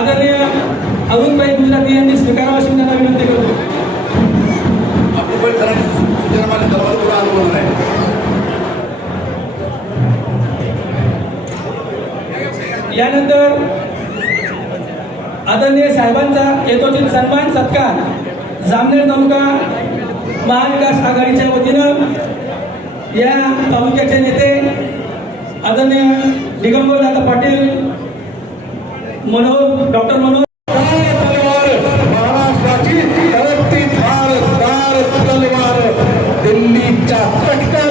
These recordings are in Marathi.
आदरणीय अरुणबाई गुजराती यांनी स्वीकारावा अशी त्यांना विनंती करतो यानंतर आदरणीय साहेबांचा यथोचित सन्मान सत्कार जामनेर तालुका महाविकास आघाडीच्या वतीनं या तालुक्याचे नेते आदरणीय दिगंबर दादा पाटील मनोज डॉक्टर मनोज महाराष्ट्राची तळपती धार धार तलवार. दिल्लीच्या तख्ताला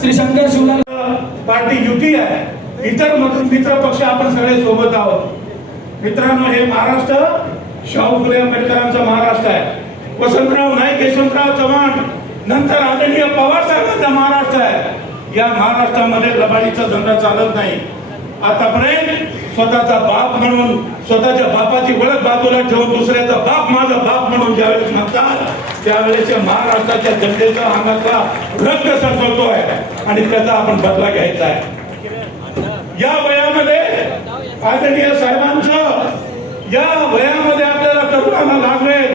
श्री शंकर शिवलाल पार्टी युती आहे. इतर मित्र पक्ष आपण सगळे सोबत आहोत. मित्रांनो हे महाराष्ट्र शाहू फुले आंबेडकरांचा महाराष्ट्र आहे. वसंतराव नाईक यशवंतराव चव्हाण नंतर आदरणीय पवार साहेबांचा महाराष्ट्र आहे. या महाराष्ट्रामध्ये लबाडीचा धंदा चालत नाही. आतापर्यंत स्वतःचा बाप म्हणून स्वतःच्या बापाची ओळख बाजूला ठेवून दुसऱ्याचा बाप बाप म्हणून ज्यावेळेस म्हणतात त्यावेळेच्या महाराष्ट्राच्या जनतेचा अंगातला रक्त सरसवतोय आणि त्याचा आपण बदला घ्यायचा आहे. या वयामध्ये आदरणीय साहेबांचं या वया